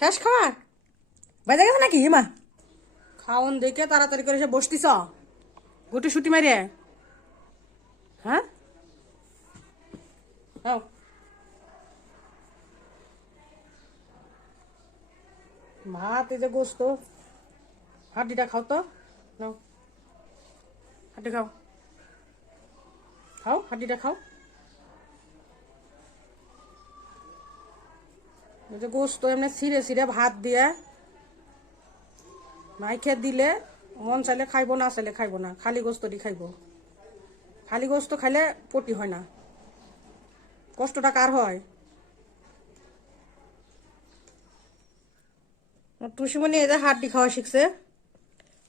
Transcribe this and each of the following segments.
শেষ খাওয়া বাজে গেছে নাকি মা খাওন দেখে তাড়াতাড়ি করে সে বসতিস। গুটি সুটি মারিয়ে। হ্যাঁ? আও। ভাত এই যে গোস্ত। হাড্ডিটা খাও তো। নাও। হাড্ডি খাও। খাও হাড্ডিটা খাও। যে গোস্ত এমনি ছিঁড়ে ছিঁড়ে ভাত দিয়ে মাইখে দিলে মন চাইলে খাইব, না চাইলে খাইব না। খালি গোস্ত দি খাইব। খালি গোস্ত খাইলে পটি হয় না। কষ্টটা কার হয়? টুসিমণি এদের হাড্ডি খাওয়া শিখছে।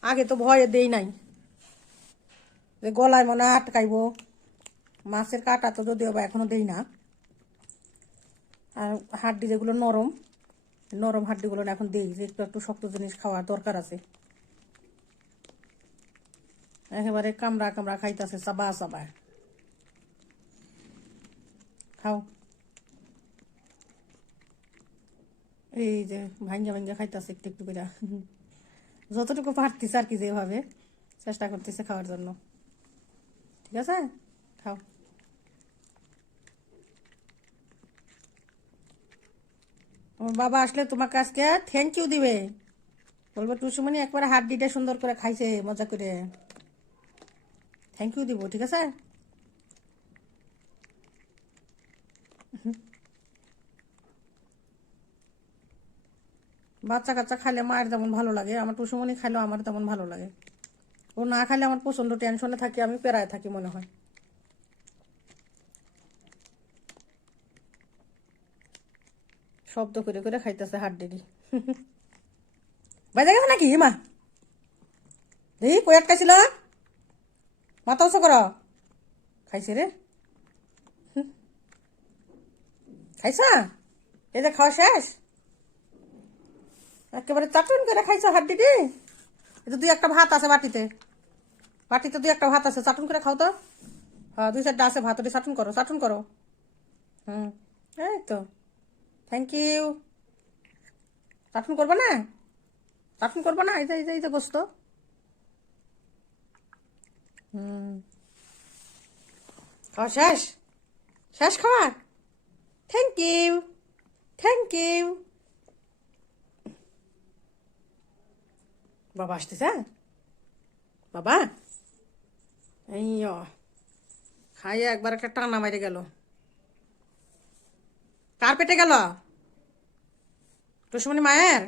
আগে তো ভয়ে দেই নাই। যে গলায় মনে আটকাইব। মাছের কাটা তো যদিও বা এখনও দেই না। আর হাড্ডি যেগুলো নরম নরম হাড্ডিগুলো এখন দিই যে একটু একটু শক্ত জিনিস খাওয়ার দরকার আছে। একেবারে কামড়া কামড়া খাইতেছে চাবা চাবা খাও। এই যে ভাঙ্গা ভাঙ্গা খাইতেছে একটু একটু করে যতটুকু পারতিস আর কি যেভাবে চেষ্টা করতেছে খাওয়ার জন্য। ঠিক আছে? খাও। আমার বাবা আসলে তোমাকে আজকে থ্যাংক ইউ দিবে। বলব টুসুমনি একবার হাড্ডিটা সুন্দর করে খাইছে, মজা করে। থ্যাংক ইউ দিব, ঠিক আছে? বাচ্চা কাচ্চা খাইলে মায়ের যেমন ভালো লাগে, আমার টুসুমনি খাইলেও আমার তেমন ভালো লাগে। ও না খাইলে আমার প্রচণ্ড টেনশনে থাকি, আমি পেরায় থাকি মনে হয়। শব্দ করে করে খাইতেছে হাড্ডিডি বাজে গেছে নাকি, মা? দেখি, কই আটকাছিল মাথা উঁচু কর। খাইছে রে। খাইছা? এই যে খাওয়া শেষ? একেবারে চাটুন করে খাইছো হাড্ডিডি এটা দুই একটা ভাত আছে বাটিতে। বাটিতে দুই একটা ভাত আছে, চাটুন করে খাও তো। হ্যাঁ দুই চারটা আছে ভাত, ওটি চাটুন করো চাটুন করো। হুম, এই তো। থ্যাংক ইউ চাটুন করব না চাটুন করব না এই যে এই যে এই যে গোস্ত হুম খাওয়া শেষ শেষ খাওয়া থ্যাংক ইউ থ্যাংক ইউ বাবা? আসতেছে বাবা এই খাইয়ে একবার একটা টানা মাইরে গেল। কার পেটে গেল? টুসুমনি মায়ের?